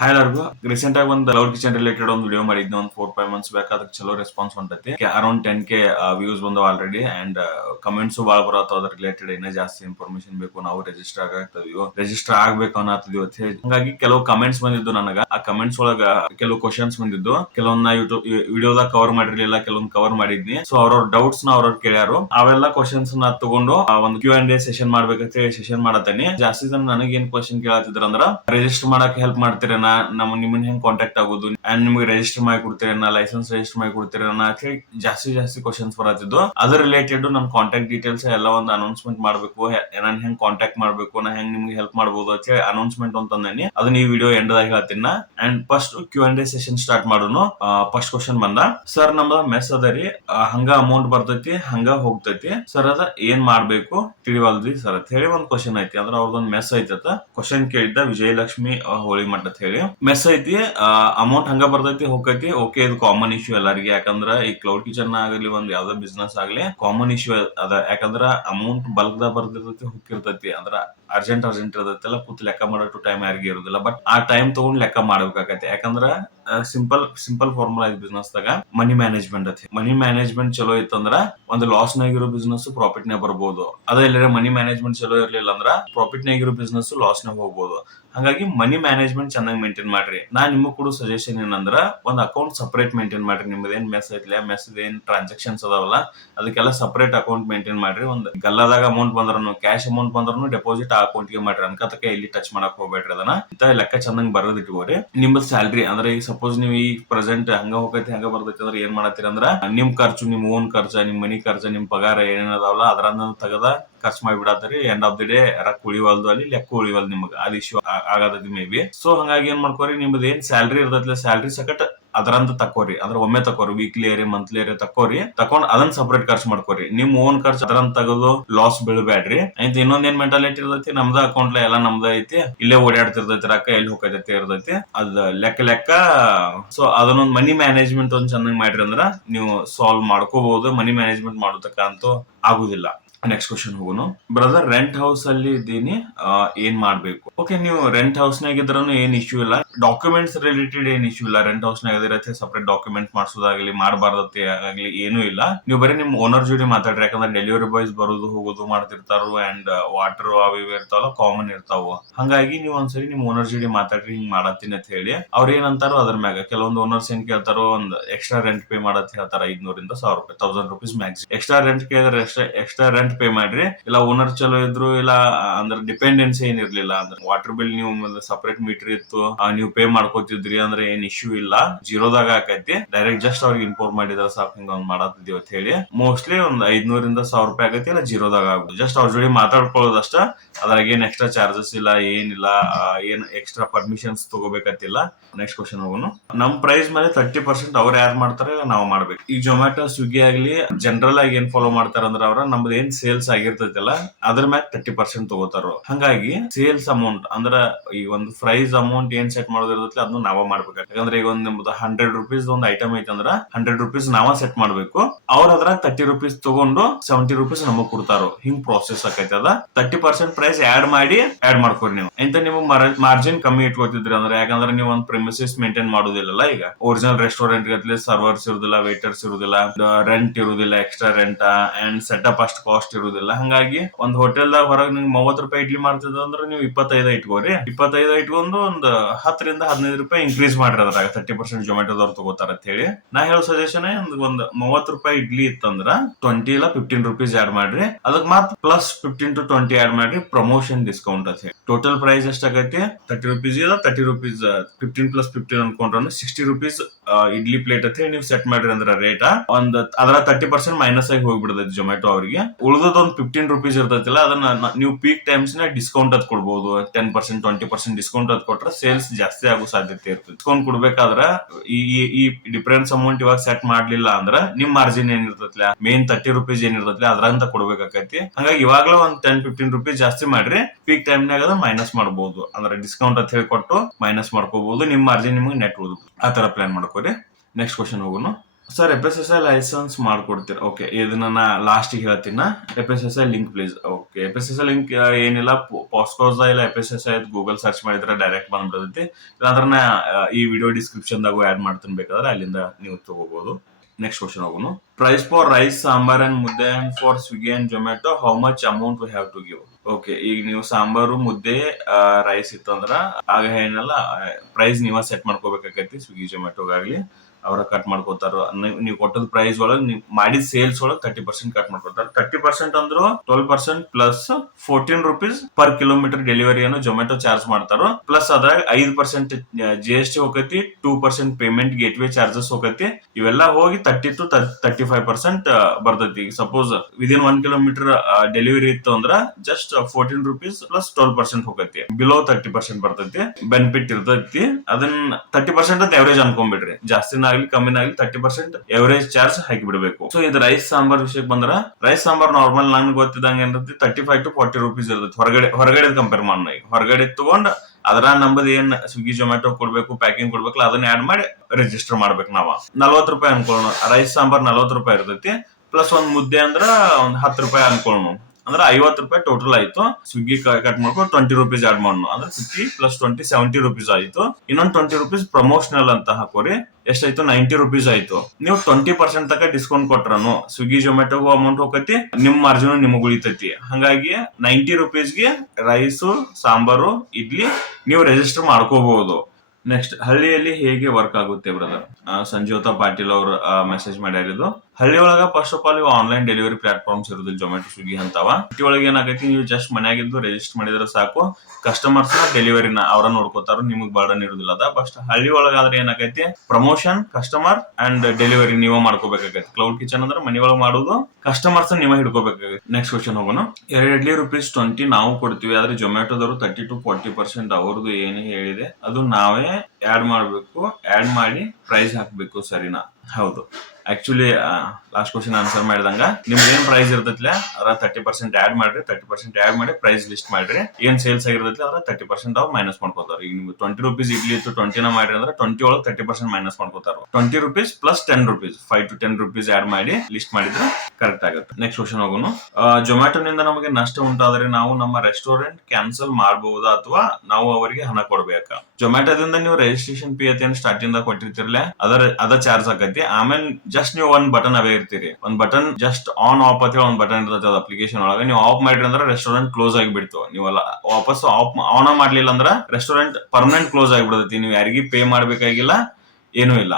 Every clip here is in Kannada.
ಹಾಯ್ ಎಲ್ಲರಿಗೂ. ರೀಸೆಂಟ್ ಆಗಿ ಒಂದು ಕ್ಲೌಡ್ ಕಿಚನ್ ರಿಲೇಟೆಡ್ ಒಂದು ವಿಡಿಯೋ ಮಾಡಿದ್ನಿ ಒಂದು 4-5 ಮಂತ್ಸ್ ಬ್ಯಾಕ್. ಅದಕ್ಕೆ ಚಲೋ ರೆಸ್ಪಾನ್ಸ್ ಹೊಂಟೈತಿ. ಅರೌಂಡ್ 10K ವ್ಯೂಸ್ ಬಂದವ ಆಲ್ರೆಡಿ. ಅಂಡ್ ಕಮೆಂಟ್ಸ್ ಭಾಳ ಬರತ್ತವ ಅದ್ರ ರಿಲೇಟೆಡ್. ಇನ್ನೂ ಜಾಸ್ತಿ ಇನ್ಫಾರ್ಮೇಶನ್ ಬೇಕು, ನಾವು ರಿಜಿಸ್ಟರ್ ಆಗತ್ತದೀವೋ, ರಿಜಿಸ್ಟರ್ ಆಗ್ಬೇಕು ಅನ್ನತ್ತಿದೀವಿ ಅಂತ ಹೇಳಿ. ಹಂಗಾಗಿ ಕೆಲವು ಕಮೆಂಟ್ಸ್ ಬಂದಿದ್ದು ನನಗ. ಆ ಕಮೆಂಟ್ಸ್ ಒಳಗ ಕೆಲವು ಕ್ವಶನ್ಸ್ ಬಂದಿದ್ದು. ಕೆಲವೊಂದ್ ಯೂಟ್ಯೂಬ್ ವಿಡಿಯೋದಾಗ ಕವರ್ ಮಾಡಿರ್ಲಿಲ್ಲ, ಕೆಲವೊಂದ್ ಕವರ್ ಮಾಡಿದ್ನಿ. ಸೊ ಅವ್ರವ್ರ ಡೌಟ್ಸ್ ನ ಅವ್ರವ್ರು ಕೇಳ್ಯಾರು. ಅವೆಲ್ಲ ಕ್ವಶನ್ಸ್ ನ ತಗೊಂಡು ಒಂದು Q&A ಸೆಷನ್ ಮಾಡ್ಬೇಕಂತ ಹೇಳಿ ಸೆಷನ್ ಮಾಡತ್ತೇನಿ. ಜಾಸ್ತಿ ಜನ ನನಗೆ ಏನ್ ಕ್ವಶನ್ ಕೇಳತ್ತಿದ್ರ ಅಂದ್ರ, ರಿಜಿಸ್ಟರ್ ಮಾಡಕ್ ಹೆಲ್ಪ್ ಮಾಡ್ತೀರೇನ, ನಿಮ್ಮನ್ನ ಹೆಂಗ್ ಕಾಂಟ್ಯಾಕ್ಟ್ ಆಗೋದು, ಅಂಡ್ ನಿಮ್ಗೆ ರಿಜಿಸ್ಟರ್ ಮಾಡಿ ಕೊಡ್ತೀರೇನ, ಲೈಸೆನ್ಸ್ ರಿಜಿಸ್ಟರ್ ಮಾಡಿ ಕೊಡ್ತೀರೇನ ಅಂತ ಹೇಳಿ ಜಾಸ್ತಿ ಕ್ವಶನ್ಸ್ ಬರತ್ತಿದ್ದು. ಅದ್ರ ರಿಲೇಟೆಡ್ ನಮ್ ಕಾಂಟ್ಯಾಕ್ಟ್ ಡೀಟೇಲ್ಸ್ ಎಲ್ಲ ಒಂದು ಅನೌನ್ಸ್ಮೆಂಟ್ ಮಾಡ್ಬೇಕು. ನಾನು ಹೆಂಗ್ ಕಾಂಟ್ಯಾಕ್ಟ್ ಮಾಡ್ಬೇಕು, ನಾ ಹೆಂಗ್ ನಿಮ್ಗೆ ಹೆಲ್ಪ್ ಮಾಡ್ಬೋದು ಅಂತ ಹೇಳಿ ಅನೌನ್ಸ್ಮೆಂಟ್ ಅಂತಂದೇನಿ. ಅದನ್ನ ಈ ವಿಡಿಯೋ ಎಂಡ್ ದಾಗ ಹೇಳ್ತೀನಿ. And first Q&A session start ಮಾಡೋನು. ಫಸ್ಟ್ ಕ್ವಶನ್ ಬಂದ, ಸರ್ ನಮ್ದ ಮೆಸ್ ಅದರಿ, ಹಂಗ ಅಮೌಂಟ್ ಬರ್ತೈತಿ, ಹಂಗ ಹೋಗ್ತೈತಿ ಸರ್, ಅದ ಏನ್ ಮಾಡ್ಬೇಕು ತಿಳಿವಲ್ರಿ ಸರ್ ಅಂತ ಹೇಳಿ ಒಂದ್ ಕ್ವಶನ್ ಐತಿ. ಅಂದ್ರೆ ಅವ್ರದೊಂದ್ ಮೆಸ್ ಐತತ. ಕ್ವಶನ್ ಕೇಳಿದ್ದ ವಿಜಯಲಕ್ಷ್ಮಿ ಹೋಳಿ ಮಠ ಅಂತ ಹೇಳಿ. ಮೆಸ್ ಐತಿ, ಅಮೌಂಟ್ ಹಂಗ ಬರ್ತೈತಿ ಹೋಗೈತಿ. ಓಕೆ, ಇದು ಕಾಮನ್ ಇಶ್ಯೂ ಎಲ್ಲರಿಗೆ. ಯಾಕಂದ್ರ ಈ ಕ್ಲೌಡ್ ಕಿಚನ್ ಆಗಲಿ, ಒಂದ್ ಯಾವ್ದೋ ಬಿಸ್ನೆಸ್ ಆಗ್ಲಿ, ಕಾಮನ್ ಇಶ್ಯೂ ಅದ. ಯಾಕಂದ್ರ ಅಮೌಂಟ್ ಬಲ್ಕ್ ದಾಗ ಬರ್ದಿರ್ತೈತಿ, ಹೋಗಿರ್ತೈತಿ. ಅಂದ್ರ ಅರ್ಜೆಂಟ್ ಇರ್ತೈತಿಲ್ಲ, ಕೂತ್ ಲೆಕ್ಕ ಮಾಡೋ ಟೈಮ್ ಯಾರಿಗೆ ಇರೋದಿಲ್ಲ. ಬಟ್ ಆ ಟೈಮ್ ತಗೊಂಡ್ ಲೆಕ್ಕ ಮಾಡ್ಬೇಕಾಗತ್ತೆ. ಯಾಕಂದ್ರ ಸಿಂಪಲ್ ಫಾರ್ಮುಲಾ ಐತಿ ಬಿಸ್ನೆಸ್ ದಾಗ, ಮನಿ ಮ್ಯಾನೇಜ್ಮೆಂಟ್ ಅಂತ. ಮನಿ ಮ್ಯಾನೇಜ್ಮೆಂಟ್ ಚಲೋ ಇತ್ತಂದ್ರ ಒಂದು ಲಾಸ್ ನಾಗಿರೋ ಬಿಸ್ನೆಸ್ ಪ್ರಾಫಿಟ್ ನೇ ಬರ್ಬೋದು. ಅದೇ ಇಲ್ಲ ಮನಿ ಮ್ಯಾನೇಜ್ಮೆಂಟ್ ಚಲೋ ಇರ್ಲಿಲ್ಲ ಅಂದ್ರ ಪ್ರಾಫಿಟ್ ನಾಗಿರೋ ಬಿಸ್ನೆಸ್ ಲಾಸ್ ನಾಗ ಹೋಗ್ಬೋದು. ಹಾಗಾಗಿ ಮನಿ ಮ್ಯಾನೇಜ್ಮೆಂಟ್ ಚೆನ್ನಾಗಿ ಮೇಂಟೈನ್ ಮಾಡ್ರಿ. ನಾನ್ ನಿಮಗ್ ಕೊಡೋ ಸಜೆಷನ್ ಏನಂದ್ರ, ಒಂದ್ ಅಕೌಂಟ್ ಸಪರೇಟ್ ಮೇಂಟೈನ್ ಮಾಡ್ರಿ. ನಿಮ್ದು ಏನ್ ಮೆಸ್ ಐತ್ಲ, ಮೆಸ್ ಏನ್ ಟ್ರಾನ್ಸಾಕ್ಷನ್ಸ್ ಅದಾವಲ್ಲ, ಅದಕ್ಕೆಲ್ಲ ಸಪರೇಟ್ ಅಕೌಂಟ್ ಮೇಂಟೈನ್ ಮಾಡ್ರಿ. ಒಂದ್ ಗಲ್ಲದಾಗ ಅಮೌಂಟ್ ಬಂದ್ರೂ, ಕ್ಯಾಶ್ ಅಮೌಂಟ್ ಬಂದ್ರೂ ಡೆಪಾಸಿಟ್ ಆ ಅಕೌಂಟ್ ಗೆ ಮಾಡ್ರಿ. ಅನ್ಕತಕ್ಕ ಇಲ್ಲಿ ಟಚ್ ಮಾಡಕ್ ಹೋಗ್ಬೇಡ್ರಿ. ಅದನ್ನ ಲೆಕ್ಕ ಚೆನ್ನಾಗಿ ಬರೋದ್ ಇಟ್ಕೋರಿ. ನಿಮ್ದು ಸ್ಯಾಲ್ರಿ ಅಂದ್ರೆ ಈಗ ಸಪೋಸ್ ನೀವು ಈ ಪ್ರೆಸೆಂಟ್ ಹಂಗ ಹೋಗೈತಿ ಹಂಗ ಬರ್ತೈತಿ ಅಂದ್ರೆ ಏನ್ ಮಾಡತ್ತೀರಿ ಅಂದ್ರ, ನಿಮ್ ಖರ್ಚು, ನಿಮ್ ಓನ್ ಖರ್ಚ, ನಿಮ್ ಮನಿ ಖರ್ಚ, ನಿಮ್ ಪಗಾರ ಏನೇನದಾವಲ್ಲ ಅದ್ರನ್ನ ತಗದ ಖರ್ಚು ಮಾಡಿಬಿಡತ್ತೀರಿ. ಎಂಡ್ ಆಫ್ ದಿ ಡೇ ರೊಕ್ಕ ಉಳಿವಲ್ದು, ಅಲ್ಲಿ ಲೆಕ್ಕ ಉಳಿವಲ್ದು, ನಿಮ್ಗೆ ಅದು ಇಶ್ಯೂ ಆಗತೈತಿ ಮೇ ಬಿ. ಸೊ ಹಂಗಾಗಿ ಏನ್ ಮಾಡ್ಕೋರಿ, ನಿಮ್ದು ಏನ್ ಸ್ಯಾಲ್ರಿ ಇರ್ತೈತಿ, ಸ್ಯಾಲ್ರಿ ಸಕಟ್ ಅದರಂತ ತಕೋರಿ. ಅಂದ್ರೆ ಒಮ್ಮೆ ತಕೋರಿ, ವೀಕ್ಲಿ ಮಂತ್ಲಿ ತಕೋರಿ. ತಕೊಂಡ್ ಅದನ್ನ ಸಪರೇಟ್ ಖರ್ಚು ಮಾಡ್ಕೋರಿ. ನಿಮ್ ಓನ್ ಖರ್ಚು ಅದರಂತ ತಗೋದು ಲಾಸ್ ಬೀಳ್ಬ್ಯಾಡ್ರಿ. ಆಯ್ತು. ಇನ್ನೊಂದ್ ಏನ್ ಮೆಂಟಾಲಿಟಿ ಇರ್ತೈತಿ, ನಮ್ದ ಅಕೌಂಟ್ ಎಲ್ಲ ನಮ್ದ ಐತಿ, ಇಲ್ಲೇ ಓಡಾಡ್ತಿರ್ತೈತಿ ರೊಕ್ಕ, ಎಲ್ಲಿ ಹೋಗತೈತಿ ಇರ್ತೈತಿ, ಅದ್ ಲೆಕ್ಕ. ಸೊ ಅದನ್ನೊಂದ್ ಮನಿ ಮ್ಯಾನೇಜ್ಮೆಂಟ್ ಒಂದ್ ಚೆನ್ನಾಗಿ ಮಾಡ್ರಿ ಅಂದ್ರ ನೀವು ಸಾಲ್ವ್ ಮಾಡ್ಕೋಬಹುದು. ಮನಿ ಮ್ಯಾನೇಜ್ಮೆಂಟ್ ಮಾಡೋದಕ್ಕ ಅಂತೂ ಆಗುದಿಲ್ಲ. ನೆಕ್ಸ್ಟ್ ಕ್ವಶನ್ ಹೋಗೋನು. ಬ್ರದರ್, ರೆಂಟ್ ಹೌಸ್ ಅಲ್ಲಿ ಇದ್ದೀನಿ, ಏನ್ ಮಾಡ್ಬೇಕು? ಓಕೆ, ನೀವು ರೆಂಟ್ ಹೌಸ್ ನಾಗ ಇದ್ರೂ ಏನ್ ಇಶ್ಯೂ ಇಲ್ಲ. ಡಾಕ್ಯುಮೆಂಟ್ಸ್ ರಿಲೇಟೆಡ್ ಏನ್ ಇಶ್ಯೂ ಇಲ್ಲ. ರೆಂಟ್ ಹೌಸ್ ನಾಗ ಇದ್ರೆ ಸಪರೇಟ್ ಡಾಕ್ಯುಮೆಂಟ್ ಮಾಡಿಸೋದಾಗ್ಲಿ, ಮಾಡಬಾರ್ದತ್ತೆ ಆಗ್ಲಿ ಏನೂ ಇಲ್ಲ. ನೀವು ಬರೀ ನಿಮ್ ಓನರ್ ಜೋಡಿ ಮಾತಾಡ್ರಿ. ಯಾಕಂದ್ರೆ ಡೆಲಿವರಿ ಬಾಯ್ಸ್ ಬರೋದು ಹೋಗೋದು ಮಾಡ್ತಿರ್ತಾರು. ಅಂಡ್ ವಾಟರ್ ಅವು ಇವು ಇರ್ತಾವಲ್ಲ, ಕಾಮನ್ ಇರ್ತಾವ. ಹಂಗಾಗಿ ನೀವು ಒಂದ್ಸರಿ ನಿಮ್ ಓನರ್ ಜೋಡಿ ಮಾತಾಡ್ರಿ, ಹಿಂಗ್ ಮಾಡತ್ತೀನಿ ಅಂತ ಹೇಳಿ. ಅವ್ರ ಏನಂತಾರೋ ಅದ್ರ ಮ್ಯಾಗ. ಕೆಲವೊಂದು ಓನರ್ಸ್ ಏನ್ ಕೇಳ್ತಾರೋ, ಒಂದ್ ಎಕ್ಸ್ಟ್ರಾ ರೆಂಟ್ ಪೇ ಮಾಡತ್ ಹೇಳ್ತಾರ. 500 ಇಂದ 1000 ರೂಪಾಯಿ, 1000 ರೂಪೀಸ್ ಮ್ಯಾಕ್ಸ್. ಎಕ್ಸ್ಟ್ರಾ ರೆಂಟ್ ಕೇಳಿದ್ರೆ ಎಕ್ಸ್ಟ್ರಾ ರೆಂಟ್ ಪೇ ಮಾಡ್ರಿ. ಇಲ್ಲ ಓನರ್ ಚಲೋ ಇದ್ರು, ಇಲ್ಲ ಅಂದ್ರೆ ಡಿಪೆಂಡೆನ್ಸಿ ಏನ್ ಇರ್ಲಿಲ್ಲ ಅಂದ್ರೆ ವಾಟರ್ ಬಿಲ್ ನೀವು ಸಪರೇಟ್ ಮೀಟರ್ ಇತ್ತು, ನೀವು ಪೇ ಮಾಡ್ಕೋತಿದ್ರಿ ಅಂದ್ರೆ ಏನ್ ಇಶ್ಯೂ ಇಲ್ಲ. ಜೀರೋದಾಗ ಆಕೈತಿ. ಡೈರೆಕ್ಟ್ ಜಸ್ಟ್ ಅವ್ರಿಗೆ ಇನ್ಫಾರ್ಮ್ ಮಾಡಿದ್ರ ಸಾಕು, ಹಿಂಗ ಒಂದ್ ಮಾಡತ್ತಿದೀವಿ ಅಂತ ಹೇಳಿ. ಮೋಸ್ಟ್ಲಿ ಒಂದ್ 500 ಇಂದ 1000 ರೂಪಾಯಿ ಆಗೈತಿ. ಇಲ್ಲ ಜೀರೋದಾಗ ಆಗ್ಬೋದು. ಜಸ್ಟ್ ಅವ್ರ ಜೋಡಿ ಮಾತಾಡ್ಕೊಳ್ಳೋದಷ್ಟ. ಅದ್ರಾಗ ಏನ್ ಎಕ್ಸ್ಟ್ರಾ ಚಾರ್ಜಸ್ ಇಲ್ಲ, ಏನಿಲ್ಲ. ಏನ್ ಎಕ್ಸ್ಟ್ರಾ ಪರ್ಮಿಷನ್ಸ್ ತಗೋಬೇಕಂತಿಲ್ಲ. ನೆಕ್ಸ್ಟ್ ಕ್ವಶನ್ ಹೋಗೋನು. ನಮ್ ಪ್ರೈಸ್ ಮೇಲೆ 30% ಅವ್ರು ಯಾರು ಮಾಡ್ತಾರೆ, ಇಲ್ಲ ನಾವು ಮಾಡ್ಬೇಕು? ಈ ಜೊಮ್ಯಾಟೊ, ಸ್ವಿಗ್ಗಿ ಆಗ್ಲಿ ಜನರಲ್ ಆಗಿ ಏನ್ ಫಾಲೋ ಮಾಡ್ತಾರ ಅಂದ್ರೆ, ಅವ್ರ ನಮ್ದು ಏನ್ ಸೇಲ್ಸ್ ಆಗಿರ್ತೈತಲ್ಲ ಅದ್ರ ಮ್ಯಾಗ 30% ತಗೋತಾರ. ಹಂಗಾಗಿ ಸೇಲ್ಸ್ ಅಮೌಂಟ್ ಅಂದ್ರ ಈ ಒಂದು ಪ್ರೈಸ್ ಅಮೌಂಟ್ ಏನ್ ಸೆಟ್ ಮಾಡೋದಿರ್ತೈತಿ ಅದನ್ನ ನಾವ ಮಾಡ್ಬೇಕು. ಯಾಕಂದ್ರೆ ಈಗ ಒಂದ್ ನಿಮ್ದು 100 ರೂಪೀಸ್ ಒಂದ್ ಐಟಮ್ ಐತಂದ್ರ 100 ರೂಪೀಸ್ ನಾವ ಸೆಟ್ ಮಾಡ್ಬೇಕು. ಅವ್ರ ಅದ್ರಾಗ 30 ರೂಪೀಸ್ ತಗೊಂಡು 70 ರೂಪೀಸ್ ನಮಗ್ ಕೊಡ್ತಾರೋ. ಹಿಂಗ್ ಪ್ರೋಸೆಸ್ ಆಕೈತಿ. ಅದ 30% ಪ್ರೈಸ್ ಆಡ್ ಮಾಡ್ಕೋರಿ ನೀವು. ಎಂತ ನೀವು ಮಾರ್ಜಿನ್ ಕಮ್ಮಿ ಇಟ್ಕೋತಿದ್ರಿ ಅಂದ್ರೆ, ಯಾಕಂದ್ರೆ ನೀವು ಒಂದ್ ಪ್ರೆಮಿಸಸ್ ಮೇಂಟೈನ್ ಮಾಡೋದಿಲ್ಲಲ್ಲ. ಈಗ ಒರಿಜಿನಲ್ ರೆಸ್ಟೋರೆಂಟ್ ಗತ್ಲೆ ಸರ್ವರ್ಸ್ ಇರುದಿಲ್ಲ, ವೇಟರ್ಸ್ ಇರುದಿಲ್ಲ, ರೆಂಟ್ ಇರುದಿಲ್ಲ, ಎಕ್ಸ್ಟ್ರಾ ರೆಂಟ್ ಅಂಡ್ ಸೆಟಪ್ ಅಷ್ಟು ಕಾಸ್ಟ್ ಇರುದಿಲ್ಲ. ಹಂಗಾಗಿ ಒಂದ್ ಹೋಟೆಲ್ದಾಗ ಹೊರಗೆ ನಿಮ್ಗೆ 30 ರೂಪಾಯಿ ಇಡ್ಲಿ ಮಾಡ್ತಿದ್ದ ಅಂದ್ರೆ ನೀವು 25 ಇಟ್ಕೋರಿ. 25 ಇಟ್ಕೊಂಡು ಒಂದ್ 10 ರಿಂದ 15 ರೂಪಾಯಿ ಇನ್ಕ್ರೀಸ್ ಮಾಡ್ರಿ. ಅದ್ರಾಗ 30% ಜೊಮ್ಯಾಟೋದವ್ರು ತಗೋತಾರ ಅಂತ ಹೇಳಿ ನಾ ಹೇಳೋ ಸಜೆಷನ್. ಒಂದ್ 30 ರೂಪಾಯಿ ಇಡ್ಲಿ ಇತ್ತಂದ್ರ 20 ಇಲ್ಲ 15 ರೂಪೀಸ್ ಆಡ್ ಮಾಡ್ರಿ. ಅದಕ್ಕೆ ಮಾತ್ರ ಪ್ಲಸ್ 15 to 20 ಆಡ್ ಮಾಡ್ರಿ, ಪ್ರಮೋಷನ್ ಡಿಸ್ಕೌಂಟ್ ಅಂತ ಹೇಳಿ. Total price ಎಷ್ಟಾಗೈತಿ? 30 ರೂಪೀಸ್ ಇಲ್ಲ 30 ರೂಪೀಸ್ 15 + 15 ಅನ್ಕೊಂಡ್ರೆ 60 ರೂಪೀಸ್ ಇಡ್ಲಿ ಪ್ಲೇಟ್ ಅಂತ ಹೇಳಿ ನೀವು ಸೆಟ್ ಮಾಡ್ರಿ ಅಂದ್ರೆ ರೇಟ್ ಒಂದ್ ಅದ್ರ 30% ಮೈನಸ್ ಆಗಿ ಹೋಗ್ಬಿಡ್ತೈತಿ ಜೊಮ್ಯಾಟೊ ಅವ್ರಿಗೆ. ಉಳಿದೊಂದ್ 15 ರೂಪೀಸ್ ಇರ್ತೈತಿಲ್ಲ, ಅದನ್ನ ನೀವು ಪೀಕ್ ಟೈಮ್ಸ್ ನ ಡಿಸ್ಕೌಂಟ್ ಅದ್ ಕೊಡ್ಬೋದು. 10% 20% ಡಿಸ್ಕೌಂಟ್ ಅದ್ ಕೊಟ್ರೆ ಸೇಲ್ಸ್ ಜಾಸ್ತಿ ಆಗೋ ಸಾಧ್ಯತೆ ಇರ್ತದೆ. ಡಿಸ್ಕೌಂಟ್ ಕೊಡ್ಬೇಕಾದ್ರ ಈ ಡಿಫರೆನ್ಸ್ ಅಮೌಂಟ್ ಇವಾಗ ಸೆಟ್ ಮಾಡ್ಲಿಲ್ಲ ಅಂದ್ರ ನಿಮ್ ಮಾರ್ಜಿನ್ ಏನಿರ್ತೈತಿಲ್ಲ, ಮೇನ್ 30 ರೂಪೀಸ್ ಏನಿರ್ತೈತಿಲ್ಲ ಅದ್ರಂತ ಕೊಡ್ಬೇಕಾಕೈತಿ. ಹಂಗಾಗಿ ಇವಾಗ್ಲೂ ಒಂದ್ 10-15 ರೂಪೀಸ್ ಜಾಸ್ತಿ ಮಾಡ್ರಿ. ಪೀಕ್ ಟೈಮ್ ನಾಗ ಅದ ಮೈನಸ್ ಮಾಡಬಹುದು. ಅಂದ್ರೆ ಡಿಸ್ಕೌಂಟ್ ಅಂತ ಹೇಳಿ ಕೊಟ್ಟು ಮೈನಸ್ ಮಾಡ್ಕೋಬಹುದು. ನಿಮ್ ಮಾರ್ಜಿನ್ ನಿಮ್ಗೆ ನೆಟ್ ಉಳಿದು ಆ ತರ ಪ್ಲಾನ್ ಮಾಡ್ಕೋರಿ. ನೆಕ್ಸ್ಟ್ ಕ್ವಶನ್ ಹೋಗೋನು. ಸರ್ FSSAI ಲೈಸೆನ್ಸ್ ಮಾಡ್ಕೊಡ್ತೀರಾ? ಓಕೆ, ಇದನ್ನ ನಾ ಲಾಸ್ಟಿಗೆ ಹೇಳ್ತೀನ. FSSAI link please. Okay, FSSAI link ಏನಿಲ್ಲ, ಪಾಸ್ಕೋಸ್ ಇಲ್ಲ FSSAI ಗೂಗಲ್ ಸರ್ಚ್ ಮಾಡಿದ್ರೆ ಡೈರೆಕ್ಟ್ ಬಂದ್ಬಿಡ್ತೈತಿ. ಇಲ್ಲಾಂದ್ರೆ ನಾ ಈ ವಿಡಿಯೋ ಡಿಸ್ಕ್ರಿಪ್ಷನ್ ದಾಗೂ ಆಡ್ ಮಾಡ್ತೀನಿ, ಬೇಕಾದ್ರೆ ಅಲ್ಲಿಂದ ನೀವು ತಗೋಬಹುದು. ನೆಕ್ಸ್ಟ್ ಕ್ವಶನ್ ಹೋಗೋಣ. Price for rice, sambar and mudde and for Swiggy and Zomato how much amount we have to give? Okay, ಈಗ ನೀವು ಸಾಂಬಾರು, ಮುದ್ದೆ, ರೈಸ್ ಇತ್ತು ಅಂದ್ರ ಆಗ ಏನೆಲ್ಲ ಪ್ರೈಸ್ ನೀವ ಸೆಟ್ ಮಾಡ್ಕೋಬೇಕಾಗೈತಿ. ಸ್ವಿಗ್ಗಿ ಜೊಮ್ಯಾಟೊಗಾಗ್ಲಿ ಅವ್ರ ಕಟ್ ಮಾಡ್ಕೋತಾರ. ನೀವು ಕೊಟ್ಟದ ಪ್ರೈಸ್ ಒಳಗ್ ನೀವು ಮಾಡಿದ ಸೇಲ್ಸ್ ಒಳಗ್ 30% ಕಟ್ ಮಾಡ್ಕೋತಾರ. 30% ಅಂದ್ರು 12% plus 14 rupees per kilometre delivery ಅನ್ನು ಜೊಮ್ಯಾಟೊ ಚಾರ್ಜ್ ಮಾಡ್ತಾರ. ಪ್ಲಸ್ ಅದ್ರಾಗ 5% GST ಹೋಗತಿ, 2% ಪೇಮೆಂಟ್ ಗೇಟ್ ವೇ ಚಾರ್ಜಸ್ ಹೋಗತಿ. ಇವೆಲ್ಲ ಹೋಗಿ 30 to 35% ಬರ್ತೈತಿ. ಸಪೋಸ್ ವಿದಿನ್ 1 kilometer ಡೆಲಿವರಿ ಇತ್ತು ಅಂದ್ರ ಜಸ್ಟ್ 14 rupees ಪ್ಲಸ್ 12% ಹೋಗತಿ. ಬಿಲೋ 30% ಬರ್ತೈತಿ. ಬೆನಿಫಿಟ್ ಇರ್ತೈತಿ. ಅದನ್ನ 30% ಅಂತ ಎವರೇಜ್ ಅನ್ಕೊಂಡ್ಬಿಡ್ರಿ. ಜಾಸ್ತಿನ ಆಗ್ಲಿ ಕಮ್ಮಿನ ಆಗ್ಲಿ 30% ಎವರೇಜ್ ಚಾರ್ಜ್ ಹಾಕಿ ಬಿಡಬೇಕು. ಸೊ ಇದು ರೈಸ್ ಸಾಂಬಾರ್ ವಿಷಯಕ್ಕೆ ಬಂದ್ರ, ರೈಸ್ ಸಾಂಬಾರ್ ನಾರ್ಮಲ್ ನಂಗೆ ಗೊತ್ತಿದ್ದಂಗೆ ಏನಿರ್ತೈತಿ 35 to 40 rupees ಇರ್ತೈತಿ. ಹೊರಗಡೆ ಕಂಪೇರ್ ಮಾಡೋಣ. ಈಗ ಹೊರಗಡೆ ತಗೊಂಡ್ ಅದ್ರ ನಂಬದ್ ಏನ್ ಸ್ವಿಗ್ಗಿ ಜೊಮ್ಯಾಟೊ ಕೊಡ್ಬೇಕು, ಪ್ಯಾಕಿಂಗ್ ಕೊಡ್ಬೇಕಲ್ಲ, ಅದನ್ನ ಆಡ್ ಮಾಡಿ ರಿಜಿಸ್ಟರ್ ಮಾಡ್ಬೇಕು. ನಾವ 40 ರೂಪಾಯಿ ಅನ್ಕೊಳ್ಳೋಣ. ರೈಸ್ ಸಾಂಬಾರ್ 40 ರೂಪಾಯಿ ಇರ್ತೈತಿ. ಪ್ಲಸ್ ಒಂದ್ ಮುದ್ದೆ ಅಂದ್ರ ಒಂದ್ 10 ರೂಪಾಯಿ ಅನ್ಕೊಳ್ಳೋಣ. ಅಂದ್ರೆ 50 ರೂಪಾಯಿ ಟೋಟಲ್ ಆಯ್ತು. ಸ್ವಿಗ್ಗಿ ಕಟ್ ಮಾಡ್ಕೊಂಡು 20 rupees ಆಡ್ ಮಾಡೋಣ. ಅಂದ್ರೆ 50 plus 20 70 rupees ಆಯ್ತು. ಇನ್ನೊಂದ್ 20 rupees ಪ್ರಮೋಷನಲ್ ಅಂತ ಹಾಕೋರಿ. ಎಷ್ಟಾಯ್ತು? 90 rupees ಆಯ್ತು. ನೀವು 20% ತನಕ ಡಿಸ್ಕೌಂಟ್ ಕೊಟ್ರನು ಸ್ವಿಗ್ಗಿ ಜೊಮ್ಯಾಟೊಗೂ ಅಮೌಂಟ್ ಹೋಗತಿ, ನಿಮ್ ಮಾರ್ಜಿನ್ ನಿಮಗ್ ಉಳಿತೈತಿ. ಹಂಗಾಗಿ 90 rupeesಗೆ ರೈಸು, ಸಾಂಬಾರು, ಇಡ್ಲಿ ನೀವು ರಿಜಿಸ್ಟರ್ ಮಾಡ್ಕೋಬಹುದು. ನೆಕ್ಸ್ಟ್, ಹಳ್ಳಿಯಲ್ಲಿ ಹೇಗೆ ವರ್ಕ್ ಆಗುತ್ತೆ ಬ್ರದರ್? ಸಂಜೋತಾ ಪಾಟೀಲ್ ಅವರು ಮೆಸೇಜ್ ಮಾಡ್ಯಾರಿದು. ಹಳ್ಳಿ ಒಳಗ ಫಸ್ಟ್ ಆಫ್ ಆಲ್ ಇವು ಆನ್ಲೈನ್ ಡೆಲಿವರಿ ಪ್ಲಾಟ್ಫಾರ್ಮ್ಸ್ ಇರೋದಿಲ್ಲ, ಜೊಮ್ಯಾಟೊ, ಸ್ವಿಗ್ಗಿ ಅಂತಾವ. ಸಿಟಿ ಒಳಗೆ ಏನಾಗೈತಿ, ನೀವು ಜಸ್ಟ್ ಮನ್ಯಾಗಿದ್ದು ರಿಜಿಸ್ಟರ್ ಮಾಡಿದ್ರೆ ಸಾಕು. ಕಸ್ಟಮರ್ಸ್ ಡೆಲಿವರಿನ ಅವ್ರ ನೋಡ್ಕೋತಾರ, ನಿಮಗ್ ಬರ್ಡನ್ ಇರುದಿಲ್ಲ ಅದ. ಬಟ್ ಹಳ್ಳಿ ಒಳಗಾದ್ರೆ ಏನಾಗೈತಿ, ಪ್ರಮೋಷನ್, ಕಸ್ಟಮರ್ ಅಂಡ್ ಡೆಲಿವರಿ ನೀವ ಮಾಡ್ಕೋಬೇಕಾಗೈತಿ. ಕ್ಲೌಡ್ ಕಿಚನ್ ಅಂದ್ರೆ ಮನಿ ಒಳಗೆ ಮಾಡೋದು, ಕಸ್ಟಮರ್ಸ್ ನೀವ ಹಿಡ್ಕೋಬೇಕಾಗೈತಿ. ನೆಕ್ಸ್ಟ್ ಕ್ವಶನ್ ಹೋಗೋಣ. 2 rupees 20 ನಾವು ಕೊಡ್ತೀವಿ, ಆದ್ರೆ ಜೊಮ್ಯಾಟೊದವರು 30 to 40% ಅವ್ರದ್ದು ಏನೇ ಹೇಳಿದೆ ಅದು ನಾವೇ ಆಡ್ ಮಾಡ್ಬೇಕು. ಆಡ್ ಮಾಡಿ ಪ್ರೈಸ್ ಹಾಕ್ಬೇಕು, ಸರಿನಾ? ಹೌದು. ಆಕ್ಚುಲಿ ಲಾಸ್ಟ್ ಕ್ವಶನ್ ಆನ್ಸರ್ ಮಾಡಿದಂಗ ನಿಮ್ಗೆ ಏನ್ ಪ್ರೈಸ್ ಇರ್ತೈತಿಲ್ಲ ಅದ್ರ 30% ಆಡ್ ಮಾಡ್ರಿ. 30% ಆಡ್ ಮಾಡಿ ಪ್ರೈಸ್ ಲಿಸ್ಟ್ ಮಾಡ್ರಿ. ಏನ್ ಸೇಲ್ಸ್ ಆಗಿರ್ತೈತಿ ಅದ್ರ 30% ಅವ್ರು ಮೈನಸ್ ಮಾಡ್ಕೋತಾರ. ಈಗ ನಿಮ್ಗೆ 20 rupees ಇಡ್ಲಿ ಇತ್ತು, 20ನ ಮಾಡ್ರಿ ಅಂದ್ರೆ 20 ಒಳಗೆ 30% ಮೈನಸ್ ಮಾಡ್ಕೋತಾರ. 20 rupees plus 10 rupees 5 to 10 rupees add ಮಾಡಿ ಲಿಸ್ಟ್ ಮಾಡಿದ್ರೆ ಕರೆಕ್ಟ್ ಆಗುತ್ತೆ. ನೆಕ್ಸ್ಟ್ ಕ್ವಶನ್ ಹೋಗೋಣ. ಜೊಮ್ಯಾಟೊನಿಂದ ನಮಗೆ ನಷ್ಟ ಉಂಟಾದ್ರೆ ನಾವು ನಮ್ಮ ರೆಸ್ಟೋರೆಂಟ್ ಕ್ಯಾನ್ಸಲ್ ಮಾಡಬಹುದಾ ಅಥವಾ ನಾವು ಅವರಿಗೆ ಹಣ ಕೊಡ್ಬೇಕಾ? ಜೊಮ್ಯಾಟೊದಿಂದ ನೀವು ರಿಜಿಸ್ಟ್ರೇಷನ್ ಫೀ ಅತಿ ಸ್ಟಾರ್ಟಿಂಗ್ ದಾಗ ಕೊಟ್ಟಿರ್ತಿರ್ಲೆ ಅದ ಚಾರ್ಜ್ ಆಗತ್ತೆ. ಆಮೇಲೆ ಜಸ್ಟ್ ನೀವು ಒಂದ್ ಬಟನ್ ಅವೇ ಇರ್ತೀರಿ. ಒಂದ್ ಬಟನ್ ಜಸ್ಟ್ ಆನ್ ಆಫ್ ಅಂತ ಒಂದ್ ಬಟನ್ ಇರ್ತದೆ ಅಪ್ಲಿಕೇಶನ್ ಒಳಗೆ. ನೀವು ಆಫ್ ಮಾಡಿರಿ ಅಂದ್ರೆ ರೆಸ್ಟೋರೆಂಟ್ ಕ್ಲೋಸ್ ಆಗಿಬಿಡ್ತು. ನೀವಲ್ಲ ವಾಪಸ್ ಆನ್ ಮಾಡ್ಲಿಲ್ಲ ಅಂದ್ರೆ ರೆಸ್ಟೋರೆಂಟ್ ಪರ್ಮನೆಂಟ್ ಕ್ಲೋಸ್ ಆಗಿಬಿಡ್ತೈತಿ. ನೀವು ಯಾರಿಗೂ ಪೇ ಮಾಡ್ಬೇಕಾಗಿಲ್ಲ, ಏನೂ ಇಲ್ಲ.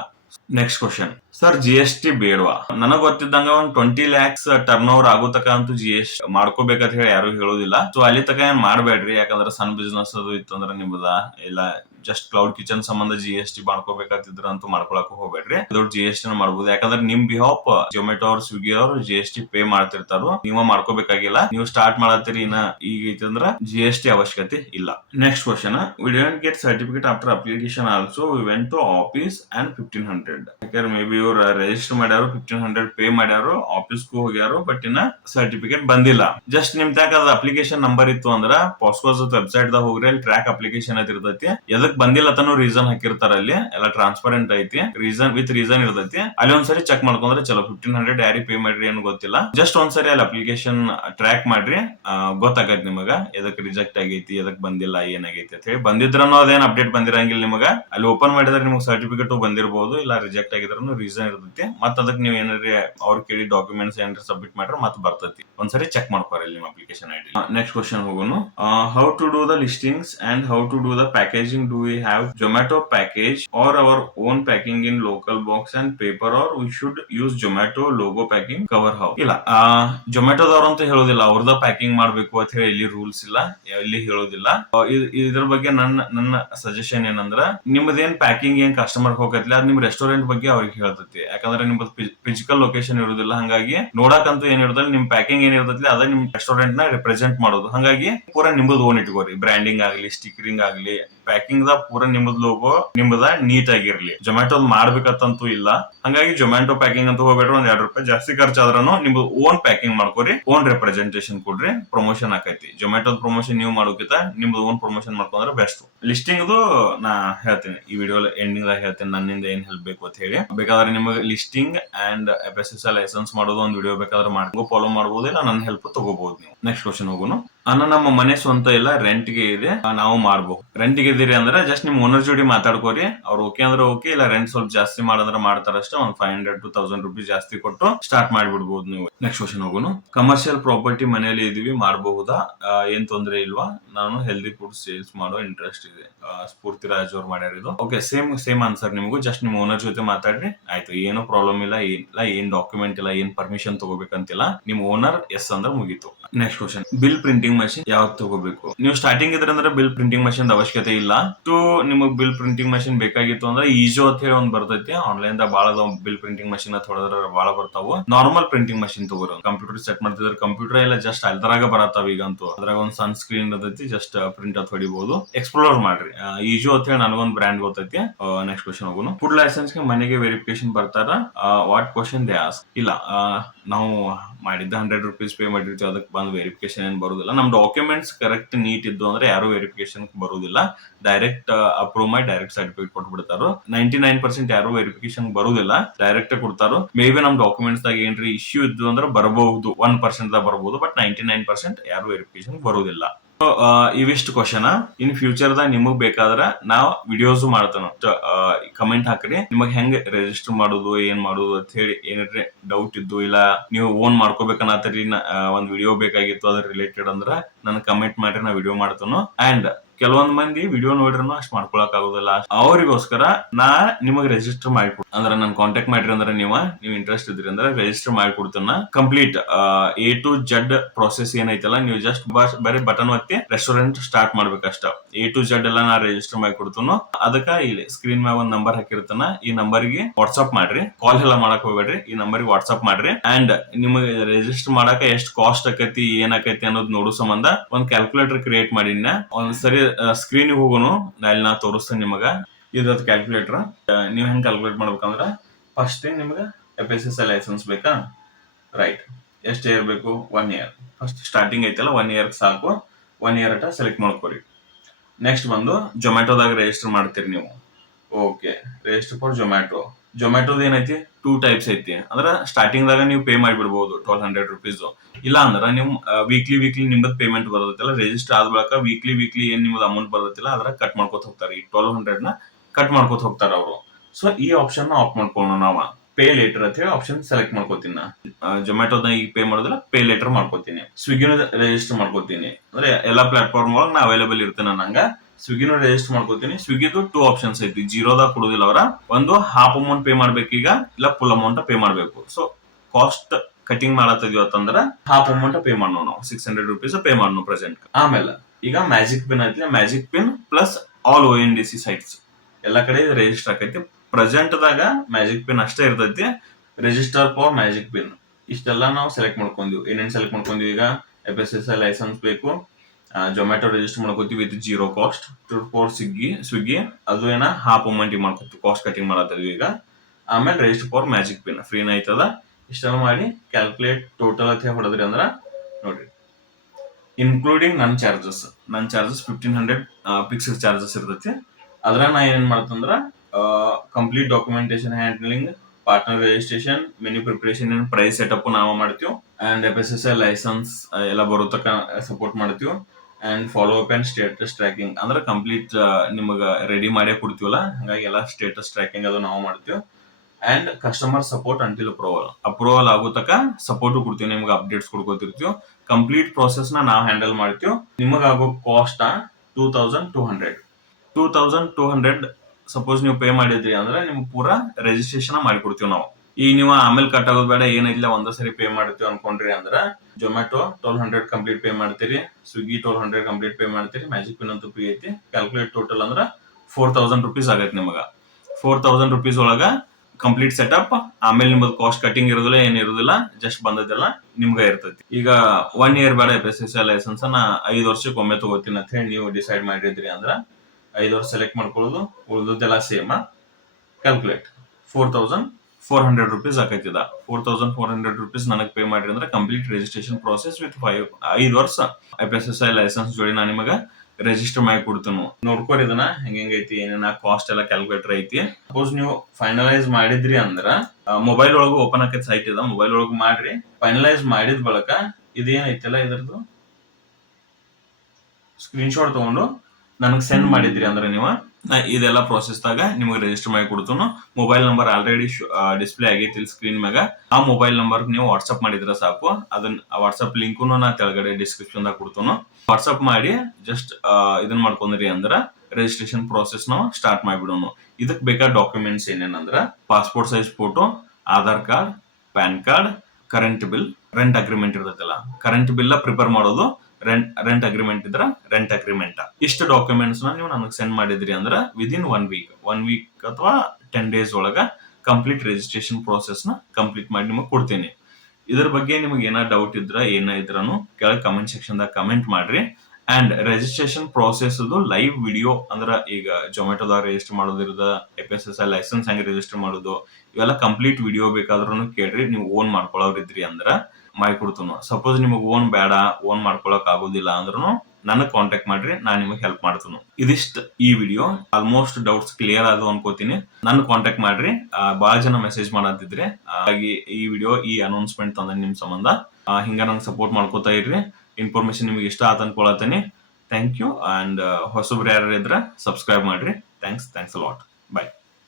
ನೆಕ್ಸ್ಟ್ ಕ್ವಶನ್, ಸರ್ GST ಬೇಡವಾ? ನನಗ್ ಗೊತ್ತಿದ್ದಂಗ ಒಂದ್ 20 lakhs ಟರ್ನ್ ಓವರ್ ಆಗೋ ತಕ ಅಂತೂ GST ಮಾಡ್ಕೋಬೇಕಂತ ಹೇಳಿ ಯಾರು ಹೇಳೋದಿಲ್ಲ. ಸೊ ಅಲ್ಲಿ ತಕ ಏನ್ ಮಾಡ್ಬೇಡ್ರಿ. ಯಾಕಂದ್ರೆ ಸಣ್ಣ ಬಿಸ್ನೆಸ್ ಅದು ಇತ್ತಂದ್ರೆ ನಿಮ್ದ ಇಲ್ಲ ಜಸ್ಟ್ ಕ್ಲೌಡ್ ಕಿಚನ್ ಸಂಬಂಧ GST ಮಾಡ್ಕೋಬೇಕಂತಿದ್ರ ಅಂತೂ ಮಾಡ್ಕೊಳಕ್ ಹೋಗ್ಬೇಡ್ರಿ. ದೊಡ್ಡ GST ಮಾಡ್ಬೋದು. ಯಾಕಂದ್ರೆ ನಿಮ್ ಬಿಹಾಪ್ ಜೊಮ್ಯಾಟೊ ಅವ್ರ, ಸ್ವಿಗ್ಗಿ ಅವ್ರು GST ಪೇ ಮಾಡ್ತಿರ್ತಾರೋ, ನೀವ ಮಾಡ್ಕೋಬೇಕಾಗಿಲ್ಲ. ನೀವು ಸ್ಟಾರ್ಟ್ ಮಾಡತ್ತೀರಿ ಇನ್ನ ಈಗ ಐತಂದ್ರ GST ಅವಶ್ಯಕತೆ ಇಲ್ಲ. Next question, we didn't get certificate after application also we went to office and 1500. ಯಾಕಂದ್ರೆ ಮೇ ಬಿ ಇವ್ರು ರಿಜಿಸ್ಟರ್ ಮಾಡ್ಯಾರು, 1500 ಪೇ ಮಾಡ್ಯಾರು, ಆಫೀಸ್ಗೂ ಹೋಗ್ಯಾರು, ಬಟ್ ಇನ್ನ ಸರ್ಟಿಫಿಕೇಟ್ ಬಂದಿಲ್ಲ. ಜಸ್ಟ್ ನಿಮ್ ತಕ ಅದ ಅಪ್ಲಿಕೇಶನ್ ನಂಬರ್ ಇತ್ತು ಅಂದ್ರ ಪಾಸ್ಕೋಸ್ ವೆಬ್ಸೈಟ್ ದಾಗ ಹೋಗ್ರಿ, ಅಲ್ಲಿ ಟ್ರ್ಯಾಕ್ ಅಪ್ಲಿಕೇಶನ್ ಅಂತ ಇರ್ತೈತಿ. ಎದಕ್ ಬಂದಿಲ್ಲ ತನೂ ರೀಸನ್ ಹಾಕಿರ್ತಾರ. ಅಲ್ಲಿ ಎಲ್ಲ ಟ್ರಾನ್ಸ್ಪರೆಂಟ್ ಐತಿ, ರೀಸನ್ ವಿತ್ ರೀಸನ್ ಇರ್ತೈತಿ. ಅಲ್ಲಿ ಒಂದ್ಸರಿ ಚೆಕ್ ಮಾಡ್ಕೊಂಡ್ರೆ ಚಲೋ. 1500 ಯಾರಿಗೆ ಪೇ ಮಾಡ್ರಿ ಏನು ಗೊತ್ತಿಲ್ಲ, ಜಸ್ಟ್ ಒಂದ್ಸರಿ ಅಲ್ಲಿ ಅಪ್ಲಿಕೇಶನ್ ಟ್ರ್ಯಾಕ್ ಮಾಡ್ರಿ, ಗೊತ್ತಾಗೈತಿ ನಿಮಗ ಎದಕ್ ರಿಜೆಕ್ಟ್ ಆಗೈತಿ, ಎದಕ್ ಬಂದಿಲ್ಲ, ಏನಾಗೈತಿ ಅಂತ ಹೇಳಿ. ಬಂದಿದ್ರನು ಅದೇನ್ ಅಪ್ಡೇಟ್ ಬಂದಿರಂಗಿಲ್ಲ ನಿಮಗ. ಅಲ್ಲಿ ಓಪನ್ ಮಾಡಿದ್ರೆ ನಿಮ್ಗೆ ಸರ್ಟಿಫಿಕೇಟ್ ಬಂದಿರಬಹುದು, ಇಲ್ಲ ರಿಜೆಕ್ಟ್ ಆಗಿದ್ರೂ ರೀಸನ್ ಇರ್ತೈತಿ. ಮತ್ತ ಅದಕ್ಕೆ ನೀವು ಏನಾರ ಅವ್ರ ಕೇಳಿ ಡಾಕ್ಯುಮೆಂಟ್ಸ್ ಏನಾರ ಸಬ್ಮಿಟ್ ಮಾಡ್ರೆ ಮತ್ತೆ ಬರ್ತೈತಿ. ಒಂದ್ಸರಿ ಚೆಕ್ ಮಾಡ್ಕೋರಿ ನಿಮ್ಮ ಅಪ್ಲಿಕೇಶನ್ ಐಡಿ. ನೆಕ್ಸ್ಟ್ ಕ್ವಶನ್ ಹೋಗೋಣ. How to do the listings and how to do the packaging? Do we have Zomato package or our own packing in local box and paper, or we should use Zomato logo packing cover? How? ಇಲ್ಲ, ಜೊಮ್ಯಾಟೊದವ್ರಂತೂ ಹೇಳೋದಿಲ್ಲ ಅವ್ರದ ಪ್ಯಾಕಿಂಗ್ ಮಾಡ್ಬೇಕು ಅಂತ ಹೇಳಿ. ಇಲ್ಲಿ ರೂಲ್ಸ್ ಇಲ್ಲ, ಎಲ್ಲಿ ಹೇಳೋದಿಲ್ಲ. ಇದ್ರ ಬಗ್ಗೆ ನನ್ನ ಸಜೆಷನ್ ಏನಂದ್ರ, ನಿಮ್ದೇನ್ ಪ್ಯಾಕಿಂಗ್ ಏನ್ ಕಸ್ಟಮರ್ ಹೋಗತ್ಲ ಅದ್ ನಿಮ್ ರೆಸ್ಟೋರೆಂಟ್ ಬಗ್ಗೆ ಅವ್ರಿಗೆ ಹೇಳ್ತೈತಿ. ಯಾಕಂದ್ರೆ ನಿಮ್ದು ಫಿಸಿಕಲ್ ಲೊಕೇಶನ್ ಇರೋದಿಲ್ಲ. ಹಂಗಾಗಿ ನೋಡಕಂತೂ ಏನ್ ಇರೋದಿಲ್ಲ, ನಿಮ್ ಪ್ಯಾಕಿಂಗ್ ಏನ್ ಇರ್ತೈತಿ ಅದ ನಿಮ್ ರೆಸ್ಟೋರೆಂಟ್ ನ ರಿಪ್ರೆಸೆಂಟ್ ಮಾಡೋದು. ಹಂಗಾಗಿ ಪೂರಾ ನಿಮ್ದು ಓನ್ ಇಟ್ಕೋರಿ. ಬ್ರ್ಯಾಂಡಿಂಗ್ ಆಗ್ಲಿ, ಸ್ಟಿಕರಿಂಗ್ ಆಗ್ಲಿ, ಪ್ಯಾಕಿಂಗ್ ದ ಪೂರ ನಿಮ್ಮದ್ ಲೋಗೋ ನಿಮ್ಮದ ನೀಟ್ ಆಗಿರ್ಲಿ. ಜೊಮ್ಯಾಟೊ ಮಾಡ್ಬೇಕಂತಂತೂ ಇಲ್ಲ, ಹಂಗಾಗಿ ಜೊಮ್ಯಾಟೊ ಪ್ಯಾಕಿಂಗ್ ಅಂತ ಹೋಗ್ಬೇಡ್ರಿ. ಒಂದ್ ₹2 ಜಾಸ್ತಿ ಖರ್ಚಾದ್ರೂ ನಿಮ್ದು ಓನ್ ಪ್ಯಾಕಿಂಗ್ ಮಾಡ್ಕೊರಿ, ಓನ್ ರೆಪ್ರೆಸೆಂಟೇಶನ್ ಕೊಡ್ರಿ, ಪ್ರಮೋಷನ್ ಆಕೈತಿ. ಜೊಮ್ಯಾಟೊ ಪ್ರಮೋಷನ್ ನೀವು ಮಾಡೋಕಿಂತ ನಿಮ್ದು ಓನ್ ಪ್ರಮೋಷನ್ ಮಾಡ್ಕೊಂಡ್ರೆ ಬೆಸ್ಟ್. ಲಿಸ್ಟಿಂಗ್ ನಾ ಹೇಳ್ತೀನಿ ಈ ವಿಡಿಯೋ ಎಂಡಿಂಗ್ ದಾಗ ಹೇಳ್ತೀನಿ ನನ್ನಿಂದ ಏನ್ ಹೆಲ್ಪ್ ಬೇಕು ಅಂತ ಹೇಳಿ. ಬೇಕಾದ್ರೆ ನಿಮಗೆ ಲಿಸ್ಟಿಂಗ್ ಅಂಡ್ FSSAI ಲೈಸೆನ್ಸ್ ಮಾಡೋದು ಒಂದು ವಿಡಿಯೋ ಬೇಕಾದ್ರೆ ಮಾಡ್ಕೊ ಫಾಲೋ ಮಾಡಬಹುದು, ಇಲ್ಲ ನನ್ನ ಹೆಲ್ಪ್ ತಗೋಬಹುದು ನೀವು. ನೆಕ್ಸ್ಟ್ ಕ್ವಶನ್ ಹೋಗೋಣ. ನಮ್ಮ ಮನೆ ಸ್ವಂತ ಇಲ್ಲ, ರೆಂಟ್ ಗೆ ಇದೆ, ನಾವು ಮಾಡಬಹುದು. ರೆಂಟ್ ಗೆ ಇದೀರಿ ಅಂದ್ರೆ ಜಸ್ಟ್ ನಿಮ್ ಓನರ್ ಜೋಡಿ ಮಾತಾಡ್ಕೋರಿ. ಅವ್ರು ಓಕೆ ಅಂದ್ರೆ ಓಕೆ, ಇಲ್ಲ ರೆಂಟ್ ಸ್ವಲ್ಪ ಜಾಸ್ತಿ ಮಾಡಂದ್ರೆ ಮಾಡ್ತಾರಷ್ಟೇ. ಒಂದ್ ₹500 to ₹1000 ಜಾಸ್ತಿ ಕೊಟ್ಟು ಸ್ಟಾರ್ಟ್ ಮಾಡ್ಬಿಡ್ಬಹುದು ನೀವು. ನೆಕ್ಸ್ಟ್ ಕ್ವಶನ್ ಹೋಗೋಣ. ಕಮರ್ಷಿಯಲ್ ಪ್ರಾಪರ್ಟಿ ಮನೆಯಲ್ಲಿ ಇದೀವಿ, ಮಾಡಬಹುದಾ? ಏನ್ ತೊಂದ್ರೆ ಇಲ್ವಾ? ನಾನು ಹೆಲ್ದಿ ಫುಡ್ ಸೇಲ್ಸ್ ಮಾಡೋ ಇಂಟ್ರೆಸ್ಟ್ ಇದೆ. ಸ್ಫೂರ್ತಿ ರಾಜ್ ಅವ್ರು ಮಾಡ್ಯಾರ ಇದು. ಓಕೆ, ಸೇಮ್ ಆನ್ಸರ್ ನಿಮಗೂ. ಜಸ್ಟ್ ನಿಮ್ ಓನರ್ ಜೊತೆ ಮಾತಾಡ್ರಿ ಆಯ್ತು, ಏನೋ ಪ್ರಾಬ್ಲಮ್ ಇಲ್ಲ, ಏನ್ ಡಾಕ್ಯುಮೆಂಟ್ ಇಲ್ಲ, ಏನ್ ಪರ್ಮಿಷನ್ ತಗೋಬೇಕಂತಿಲ್ಲ. ನಿಮ್ ಓನರ್ ಎಸ್ ಅಂದ್ರೆ ಮುಗೀತು. Next question. Bill printing machine ಯಾವ್ದು ತಗೋಬೇಕು? ನೀವು ಸ್ಟಾರ್ಟಿಂಗ್ ಇದ್ರಂದ್ರೆ ಬಿಲ್ ಪ್ರಿಂಟಿಂಗ್ ಮಷಿನ್ ಅವಶ್ಯಕತೆ ಇಲ್ಲ. ನಿಮಗ್ ಬಿಲ್ ಪ್ರಿಂಟಿಂಗ್ ಮಷಿನ್ ಬೇಕಾಗಿತ್ತು ಅಂದ್ರೆ ಈಜೋ ಅಂತ ಹೇಳಿ ಒಂದ್ ಬರ್ತೈತಿ ಆನ್ಲೈನ್ ದಾಗ. ಬಾಳ ಬಿಲ್ ಪ್ರಿಂಟಿಂಗ್ ಮಷಿನ್ ಅಂತ ಹೊಡೆದ್ರೆ ಬಾಳ ಬರ್ತಾವ. ನಾರ್ಮಲ್ ಪ್ರಿಂಟಿಂಗ್ ಮಷಿನ್ ತಗೋರು. ಕಂಪ್ಯೂಟರ್ ಸೆಟ್ ಮಾಡ್ತಿದ್ರೆ ಕಂಪ್ಯೂಟರ್ ಎಲ್ಲ ಜಸ್ಟ್ ಅದ್ರಾಗ ಬರತ್ತಾವ ಈಗಂತೂ. ಅದ್ರಾಗ ಒಂದ್ ಸನ್ ಸ್ಕ್ರೀನ್ ಇರ್ತೈತಿ, ಜಸ್ಟ್ ಪ್ರಿಂಟ್ ಅಂತ ಹೊಡಿಬಹುದು. ಎಕ್ಸ್ಪ್ಲೋರ್ ಮಾಡ್ರಿ. ಈಜೋ ಅಂತ ಹೇಳಿ ನನಗೊಂದ್ ಬ್ರ್ಯಾಂಡ್ ಗೊತ್ತೈತಿ. ನೆಕ್ಸ್ಟ್ ಕ್ವಶನ್ ಹೋಗೋಣ. ಫುಡ್ ಲೈಸೆನ್ಸ್ ಗೆ ಮನೆಗೆ ವೆರಿಫಿಕೇಶನ್ ಬರ್ತಾರ? What question they ask? ಇಲ್ಲ, ನಾವು ಮಾಡಿದ್ದ ₹100 ಪೇ ಮಾಡಿರ್ತೀವಿ, ಅದಕ್ಕೆ ಬಂದು ವೆರಿಫಿಕೇಶನ್ ಏನ್ ಬರುದಿಲ್ಲ. ನಮ್ ಡಾಕ್ಯುಮೆಂಟ್ಸ್ ಕರೆಕ್ಟ್ ನೀಟ್ ಇದ್ದು ಅಂದ್ರೆ ಯಾರು ವೆರಿಫಿಕೇಶನ್ ಬರುದಿಲ್ಲ. ಡೈರೆಕ್ಟ್ ಅಪ್ರೂವ್ ಮಾಡಿ ಡೈರೆಕ್ಟ್ ಸರ್ಟಿಫಿಕೇಟ್ ಕೊಟ್ಬಿಡ್ತಾರೋ. 99% ಯಾರು ವೆರಿಫಿಕೇಶನ್ ಬರುದಿಲ್ಲ, ಡೈರೆಕ್ಟ್ ಕೊಡ್ತಾರೋ. ಮೇ ಬಿ ನಮ್ ಡಾಕ್ಯುಮೆಂಟ್ಸ್ ದಾಗ ಏನ್ರಿ ಇಶ್ಯೂ ಇದ್ದು ಅಂದ್ರೆ ಬರಬಹುದು, 1% ದಾಗ ಬರಬಹುದು. ಬಟ್ 99% ಯಾರು ವೆರಿಫಿಕೇಶನ್ ಬರುದಿಲ್ಲ. ಇವಿಷ್ಟು ಕ್ವಶನ್. ಇನ್ ಫ್ಯೂಚರ್ ದಾಗ ನಿಮಗ್ ಬೇಕಾದ್ರ ನಾವ್ ವಿಡಿಯೋಸ್ ಮಾಡ್ತಾನ. ಕಮೆಂಟ್ ಹಾಕ್ರಿ, ನಿಮಗ್ ಹೆಂಗ್ ರಿಜಿಸ್ಟರ್ ಮಾಡುದು, ಏನ್ ಮಾಡುದು ಅಂತ ಹೇಳಿ ಏನಾದ್ರೆ ಡೌಟ್ ಇದ್ದು, ಇಲ್ಲ ನೀವು ಓನ್ ಮಾಡ್ಕೋಬೇಕನ್ನತ್ತರಿ, ಒಂದ್ ವಿಡಿಯೋ ಬೇಕಾಗಿತ್ತು ಅದ್ರ ರಿಲೇಟೆಡ್ ಅಂದ್ರ ನನ್ ಕಮೆಂಟ್ ಮಾಡ್ರಿ, ನಾ ವಿಡಿಯೋ ಮಾಡ್ತಾನು. ಅಂಡ್ ಕೆಲವೊಂದ್ ಮಂದಿ ವಿಡಿಯೋ ನೋಡ್ರಿನು ಅಷ್ಟ್ ಮಾಡ್ಕೊಳಕ್ ಆಗುದಿಲ್ಲ. ಅವ್ರಿಗೋಸ್ಕರ ನಾ ನಿಮಗ್ ರಿಜಿಸ್ಟರ್ ಮಾಡಿಕೊಡ್ ಅಂದ್ರೆ ನನ್ ಕಾಂಟ್ಯಾಕ್ಟ್ ಮಾಡ್ರಿ ಅಂದ್ರೆ ನೀವು ಇಂಟ್ರೆಸ್ಟ್ ಇದ್ರಿ ಅಂದ್ರೆ ರಿಜಿಸ್ಟರ್ ಮಾಡಿಕೊಡ್ತಾನ. Complete A to Z process ಏನೈತಲ್ಲ, ನೀವು ಜಸ್ಟ್ ಬರೀ ಬಟನ್ ಒತ್ತಿ ರೆಸ್ಟೋರೆಂಟ್ ಸ್ಟಾರ್ಟ್ ಮಾಡ್ಬೇಕಷ್ಟ. A to Z ಎಲ್ಲ ನಾ ರಿಜಿಸ್ಟರ್ ಮಾಡಿ ಕೊಡ್ತಾನು. ಅದಕ್ಕ ಇಲ್ಲಿ ಸ್ಕ್ರೀನ್ ಮ್ಯಾಗ ಒಂದ್ ನಂಬರ್ ಹಾಕಿರ್ತಾನ. ಈ ನಂಬರ್ಗೆ ವಾಟ್ಸ್ಆಪ್ ಮಾಡ್ರಿ. ಕಾಲ್ ಎಲ್ಲ ಮಾಡಕ್ ಹೋಗ್ಬೇಡ್ರಿ, ಈ ನಂಬರ್ಗೆ ವಾಟ್ಸ್ಆಪ್ ಮಾಡ್ರಿ. ಅಂಡ್ ನಿಮಗೆ ರಿಜಿಸ್ಟರ್ ಮಾಡಾಕ ಎಷ್ಟ್ ಕಾಸ್ಟ್ ಆಕೈತಿ, ಏನ್ ಆಕೈತಿ ಅನ್ನೋದು ನೋಡೋ ಸಂಬಂಧ ಒಂದ್ ಕ್ಯಾಲ್ಕುಲೇಟರ್ ಕ್ರಿಯೇಟ್ ಮಾಡಿನ. ಒಂದ್ ಸರಿ ಸ್ಕ್ರೀನ್ ಹೋಗೋನು, ಅಲ್ಲಿ ನಾ ತೋರಿಸ್ತೇನೆ ನಿಮಗ. ಇದ್ರದ್ದು ಕ್ಯಾಲ್ಕುಲೇಟರ್. ನೀವ್ ಹೆಂಗ್ ಕ್ಯಾಲ್ಕುಲೇಟ್ ಮಾಡ್ಬೇಕಂದ್ರ ಫಸ್ಟ್ ಥಿಂಗ್ ನಿಮ್ಗೆ FSSAI ಲೈಸೆನ್ಸ್ ಬೇಕಾ? ರೈಟ್. ಎಷ್ಟು ಇಯರ್ ಬೇಕು? 1 year. ಫಸ್ಟ್ ಸ್ಟಾರ್ಟಿಂಗ್ ಐತಲ್ಲ 1 year ಸಾಕು. 1 year ಅಟ ಸೆಲೆಕ್ಟ್ ಮಾಡ್ಕೊರಿ. ನೆಕ್ಸ್ಟ್ ಬಂದು ಜೊಮ್ಯಾಟೋದಾಗ ರಿಜಿಸ್ಟರ್ ಮಾಡ್ತೀರಿ ನೀವು. Okay, register for Zomato. ಜೊಮ್ಯಾಟೋದ ಏನೈತಿ 2 types ಐತಿ. ಅಂದ್ರ ಸ್ಟಾರ್ಟಿಂಗ್ ದಾಗ ನೀವು ಪೇ ಮಾಡಿಬಿಡ್ಬಹುದು ₹1200. ಇಲ್ಲ ಅಂದ್ರ ನೀವು ವೀಕ್ಲಿ ನಿಮ್ಮದ್ ಪೇಮೆಂಟ್ ಬರ್ತೈತಿಲ್ಲ, ರಿಜಿಸ್ಟರ್ ಆದ ಬಳಿಕ ವೀಕ್ಲಿ ಏನ್ ನಿಮ್ದು ಅಮೌಂಟ್ ಬರ್ತೈತಿಲ್ಲ ಅದ್ರ ಕಟ್ ಮಾಡ್ಕೊತ ಹೋಗ್ತಾರೆ. ಈ 1200 ನ ಕಟ್ ಮಾಡ್ಕೊತ ಹೋಗ್ತಾರ ಅವರು. ಸೊ ಈ ಆಪ್ಷನ್ ನ ಆಫ್ ಮಾಡ್ಕೊಳ್ಳೋಣ ನಾವ. ಪೇ ಲೇಟರ್ ಅಂತ ಹೇಳಿ ಆಪ್ಷನ್ ಸೆಲೆಕ್ಟ್ ಮಾಡ್ಕೋತೀನಿ ನಾ. ಜೊಮ್ಯಾಟೋದ ಈಗ ಪೇ ಮಾಡೋದಿಲ್ಲ, ಪೇ ಲೇಟರ್ ಮಾಡ್ಕೋತೀನಿ. ಸ್ವಿಗ್ಗಿನೂ ರಿಜಿಸ್ಟರ್ ಮಾಡ್ಕೋತೀನಿ. ಅಂದ್ರೆ ಎಲ್ಲಾ ಪ್ಲಾಟ್ಫಾರ್ಮ್ ಒಳಗೆ ನಾ ಅವೈಲೇಬಲ್ ಇರ್ತೇನೆ. ನಂಗ ಸ್ವಿಗ್ಗಿನೂ ರಿಜಿಸ್ಟರ್ ಮಾಡ್ಕೋತೀನಿ. ಸ್ವಿಗ್ಗಿದು 2 ಆಪ್ಷನ್ಸ್ ಐತಿ. ಜೀರೋದಾಗ ಕೊಡುದಿಲ್ಲ ಅವರ. ಒಂದು ಹಾಫ್ ಅಮೌಂಟ್ ಪೇ ಮಾಡ್ಬೇಕೀಗ, ಇಲ್ಲ ಫುಲ್ ಅಮೌಂಟ್ ಪೇ ಮಾಡ್ಬೇಕು. ಸೊ ಕಾಸ್ಟ್ ಕಟಿಂಗ್ ಮಾಡತ್ತಿದ್ವಿ ಅಂತಂದ್ರ ಹಾಫ್ ಅಮೌಂಟ್ ಪೇ ಮಾಡೋಣ ನಾವು. ₹600 ಪೇ ಮಾಡೋಣ ಪ್ರೆಸೆಂಟ್. ಆಮೇಲೆ ಈಗ ಮ್ಯಾಜಿಕ್ ಪಿನ್ ಐತಿ. Magic pin plus all ONDC sites ಎಲ್ಲಾ ಕಡೆ ರಿಜಿಸ್ಟರ್ ಆಕೈತಿ. ಪ್ರೆಸೆಂಟ್ ದಾಗ ಮ್ಯಾಜಿಕ್ ಪಿನ್ ಅಷ್ಟೇ ಇರ್ತೈತಿ. ರಿಜಿಸ್ಟರ್ ಫಾರ್ ಮ್ಯಾಜಿಕ್ ಪಿನ್ ಇಷ್ಟೆಲ್ಲ ನಾವು ಸೆಲೆಕ್ಟ್ ಮಾಡ್ಕೊಂಡ್ವಿ. ಏನೇನ್ ಸೆಲೆಕ್ಟ್ ಮಾಡ್ಕೊಂಡ್ವಿ? ಈಗ FSSAI ಲೈಸೆನ್ಸ್ ಬೇಕು, ಜೊಮ್ಯಾಟೊ ರಿಜಿಸ್ಟರ್ ಮಾಡ್ಕೋತೀವಿ with zero cost. For Swiggy ಅದು ಏನ ಹಾಫ್ ಅಮೌಂಟ್ ಮಾಡ್ಕೋತೀವಿ, ಕಾಸ್ಟ್ ಕಟಿಂಗ್ ಮಾಡತ್ತಿದ್ವಿ ಈಗ. ಆಮೇಲೆ ರಿಜಿಸ್ಟರ್ ಫಾರ್ ಮ್ಯಾಜಿಕ್ ಪಿನ್ ಫ್ರೀನ ಐತದ. ಇಷ್ಟೆಲ್ಲ ಮಾಡಿ ಕ್ಯಾಲ್ಕುಲೇಟ್ ಟೋಟಲ್ ಅಂತ ಹೊಡೆದ್ರಿ ಅಂದ್ರ ನೋಡ್ರಿ, ಇನ್ಕ್ಲೂಡಿಂಗ್ ನನ್ನ ಚಾರ್ಜಸ್ 1500 ಫಿಕ್ಸ್ಡ್ ಚಾರ್ಜಸ್ ಇರ್ತೈತಿ. ಅದ್ರ ನಾ ಏನ್ ಮಾಡ್ತಂದ್ರ complete documentation handling, partner registration, menu preparation, price setup ನಾವ ಮಾಡ್ತೀವಿ. ಅಂಡ್ FSSAI ಲೈಸೆನ್ಸ್ ಎಲ್ಲ ಬರೋತಕ ಸಪೋರ್ಟ್ ಮಾಡ್ತೀವಿ. And follow up and status tracking ಅಂದ್ರೆ ಕಂಪ್ಲೀಟ್ ನಿಮಗ ರೆಡಿ ಮಾಡೇ ಕೊಡ್ತೀವಲ್ಲ, ಹಂಗಾಗಿ ಎಲ್ಲ ಸ್ಟೇಟಸ್ ಟ್ರ್ಯಾಕಿಂಗ್ ಅದು ನಾವು ಮಾಡ್ತೀವಿ. And customer support until approval ಆಗೋ ತಕ ಸಪೋರ್ಟ್ ಕೊಡ್ತೀವಿ. ನಿಮ್ಗೆ ಅಪ್ಡೇಟ್ಸ್ ಕೊಡ್ಕೋತಿರ್ತೀವಿ. ಕಂಪ್ಲೀಟ್ ಪ್ರೋಸೆಸ್ ನ ನಾವು ಹ್ಯಾಂಡಲ್ ಮಾಡ್ತೀವಿ. ನಿಮಗ ಆಗೋ ಕಾಸ್ಟ್ 2200 ಸಪೋಸ್ ನೀವು ಪೇ ಮಾಡಿದ್ರಿ ಅಂದ್ರೆ ನಿಮ್ಗೆ ಪೂರಾ ರಿಜಿಸ್ಟ್ರೇಷನ್ ಮಾಡಿಕೊಡ್ತೀವಿ ನಾವು. ಈಗ ನೀವು ಆಮೇಲೆ ಕಟ್ ಆಗೋದು ಬೇಡ, ಏನಿಲ್ಲ ಒಂದ ಸರಿ ಪೇ ಮಾಡ್ತೀವಿ ಅನ್ಕೊಂಡ್ರಿ ಅಂದ್ರ ಜೊಮ್ಯಾಟೊ 1200 ಕಂಪ್ಲೀಟ್ ಪೇ ಮಾಡ್ತೀರಿ, ಸ್ವಿಗ್ಗಿ 1200 ಕಂಪ್ಲೀಟ್ ಪೇ ಮಾಡ್ತೀರಿ, ಮ್ಯಾಜಿಕ್ ಪಿನ್ ಅಂತೂ ಪೇ ಐತಿ. ಕ್ಯಾಲ್ಕುಲೇಟ್ ಟೋಟಲ್ ಅಂದ್ರ ₹4000 ಆಗೈತಿ ನಿಮಗ. ₹4000 ಒಳಗ ಕಂಪ್ಲೀಟ್ ಸೆಟಪ್. ಆಮೇಲೆ ನಿಮ್ದು ಕಾಸ್ಟ್ ಕಟಿಂಗ್ ಇರೋದಿಲ್ಲ, ಏನ್ ಇರೋದಿಲ್ಲ, ಜಸ್ಟ್ ಬಂದದೆಲ್ಲ ನಿಮ್ಗ ಇರ್ತೈತಿ. ಈಗ 1 year ಬೇಡ FSSAI ಲೈಸೆನ್ಸ್ ನಾ 5 ವರ್ಷಕ್ಕೆ ಒಮ್ಮೆ ತಗೋತೀನಿ ಅಂತ ಹೇಳಿ ನೀವು ಡಿಸೈಡ್ ಮಾಡಿದ್ರಿ ಅಂದ್ರ 5 ವರ್ಷ ಸೆಲೆಕ್ಟ್ ಮಾಡ್ಕೊಳ್ಳೋದು, ಉಳಿದದ್ದೆಲ್ಲ ಸೇಮ್. Calculate 4,400 rupees ಆಕೈತಿದ. 4,400 rupees ನನಗೆ ಪೇ ಮಾಡ್ರಿ ಅಂದ್ರೆ ಕಂಪ್ಲೀಟ್ ರಿಜಿಸ್ಟ್ರೇಷನ್ ಪ್ರೋಸೆಸ್ ವಿತ್ 5 ವರ್ಷ FSSAI ಲೈಸೆನ್ಸ್ ಜೋಡಿ ನಾನು ನಿಮಗೆ ರಿಜಿಸ್ಟರ್ ಮಾಡಿ ಕೊಡ್ತೀನಿ. ನೋಡ್ಕೊರಿ ಇದನ್ನ ಹೆಂಗೈತಿ, ಏನೇನ ಕಾಸ್ಟ್ ಎಲ್ಲ ಕ್ಯಾಲ್ಕುಲೇಟರ್ ಐತಿ. ಸಪೋಸ್ ನೀವು ಫೈನಲೈಸ್ ಮಾಡಿದ್ರಿ ಅಂದ್ರ ಮೊಬೈಲ್ ಒಳಗ ಓಪನ್ ಆಕೈತಿ ಸೈಟ್ ಇದೆ, ಮೊಬೈಲ್ ಒಳಗ ಮಾಡ್ರಿ. ಫೈನಲೈಸ್ ಮಾಡಿದ ಬಳಕ ಇದೇನೈತಲ್ಲ ಇದ್ರದ್ದು ಸ್ಕ್ರೀನ್ ಶಾಟ್ ತಗೊಂಡು ನನಗೆ ಸೆಂಡ್ ಮಾಡಿದ್ರಿ ಅಂದ್ರೆ ನೀವು ಇದೆಲ್ಲ ಪ್ರೋಸೆಸ್ ದಾಗ ನಿಮಗೆ ರಿಜಿಸ್ಟರ್ ಮಾಡಿ ಕೊಡ್ತೀನಿ. ಮೊಬೈಲ್ ನಂಬರ್ ಆಲ್ರೆಡಿ ಡಿಸ್ಪ್ಲೇ ಆಗೈತಿ ಇಲ್ಲಿ ಸ್ಕ್ರೀನ್ ಮ್ಯಾಗ. ಆ ಮೊಬೈಲ್ ನಂಬರ್ ನೀವು ವಾಟ್ಸ್ಆಪ್ ಮಾಡಿದ್ರೆ ಸಾಕು. ಅದನ್ನ ವಾಟ್ಸ್ಆಪ್ ಲಿಂಕ್ ನಾ ಕೆಳಗಡೆ ಡಿಸ್ಕ್ರಿಪ್ಷನ್ ದಾಗ ಕೊಡ್ತೀನಿ. ವಾಟ್ಸ್ಆಪ್ ಮಾಡಿ ಜಸ್ಟ್ ಇದನ್ನ ಮಾಡ್ಕೊಂಡ್ರಿ ಅಂದ್ರ ರಿಜಿಸ್ಟ್ರೇಷನ್ ಪ್ರೋಸೆಸ್ ನಾವು ಸ್ಟಾರ್ಟ್ ಮಾಡಿಬಿಡೋಣ. ಇದಕ್ ಬೇಕಾದ ಡಾಕ್ಯುಮೆಂಟ್ಸ್ ಏನೇನಂದ್ರ passport size photo, Aadhaar card, PAN card, current bill, rent agreement ಇರ್ತೈತಲ್ಲ, ಕರೆಂಟ್ ಬಿಲ್ ಪ್ರಿಪೇರ್ ಮಾಡೋದು, ರೆಂಟ್ ಅಗ್ರಿಮೆಂಟ್ ಇದ್ರ ರೆಂಟ್ ಅಗ್ರಿಮೆಂಟ್. ಇಷ್ಟು ಡಾಕ್ಯುಮೆಂಟ್ಸ್ ನೀವು ನನಗೆ ಸೆಂಡ್ ಮಾಡಿದ್ರಿ ಅಂದ್ರೆ ವಿದಿನ್ 1 week ಅಥವಾ 10 days ಒಳಗ ಕಂಪ್ಲೀಟ್ ರಿಜಿಸ್ಟ್ರೇಷನ್ ಪ್ರೋಸೆಸ್ ನ ಕಂಪ್ಲೀಟ್ ಮಾಡಿ ನಿಮಗೆ ಕೊಡ್ತೀನಿ. ಇದ್ರ ಬಗ್ಗೆ ನಿಮಗೆ ಏನೋ ಡೌಟ್ ಇದ್ರೂ ಕೆಳಗೆ ಕಮೆಂಟ್ ಸೆಕ್ಷನ್ ದಾಗ ಕಮೆಂಟ್ ಮಾಡ್ರಿ. And registration process live video ಅಂದ್ರೆ ಈಗ ಜೊಮ್ಯಾಟೋದಾಗ ರಿಜಿಸ್ಟರ್ ಮಾಡೋದಿರದ, FSSAI ಲೈಸೆನ್ಸ್ ಹೆಂಗ್ ರಿಜಿಸ್ಟರ್ ಮಾಡೋದು, ಇವೆಲ್ಲ ಕಂಪ್ಲೀಟ್ ವಿಡಿಯೋ ಬೇಕಾದ್ರೂ ಕೇಳ್ರಿ. ನೀವು ಓನ್ ಮಾಡ್ಕೊಳ್ಳೋರಿದ್ರಿ ಅಂದ್ರ ಮಾಡಿಕೊಡ್ತೀನಿ. ಸಪೋಸ್ ನಿಮಗೆ ಓನ್ ಬೇಡ, ಓನ್ ಮಾಡ್ಕೊಳಕ್ ಆಗೋದಿಲ್ಲ ಅಂದ್ರೂ ನನಗೆ ಕಾಂಟ್ಯಾಕ್ಟ್ ಮಾಡ್ರಿ, ನಾನು ನಿಮಗೆ ಹೆಲ್ಪ್ ಮಾಡ್ತೀನಿ. ಇದಿಷ್ಟ ಈ ವಿಡಿಯೋ. ಆಲ್ಮೋಸ್ಟ್ ಡೌಟ್ಸ್ ಕ್ಲಿಯರ್ ಆದವು ಅನ್ಕೋತೀನಿ. ನನ್ನ ಕಾಂಟ್ಯಾಕ್ಟ್ ಮಾಡ್ರಿ. ಬಹಳ ಜನ ಮೆಸೇಜ್ ಮಾಡತ್ತಿದ್ರಿ, ಹಾಗಾಗಿ ಈ ವಿಡಿಯೋ ಈ ಅನೌನ್ಸ್ಮೆಂಟ್ ತಂದ ನಿಮ್ ಸಂಬಂಧ. ಹಿಂಗ ನಂಗೆ ಸಪೋರ್ಟ್ ಮಾಡ್ಕೋತಾ ಇರ್ರಿ. ಇನ್ಫಾರ್ಮೇಶನ್ ನಿಮಗೆ ಇಷ್ಟ ಆತ ಅನ್ಕೊಳತೀನಿ. Thank you. ಅಂಡ್ ಹೊಸಬ್ರು ಯಾರು ಇದ್ರೆ ಸಬ್ಸ್ಕ್ರೈಬ್ ಮಾಡ್ರಿ. Thanks a lot. ಬಾಯ್.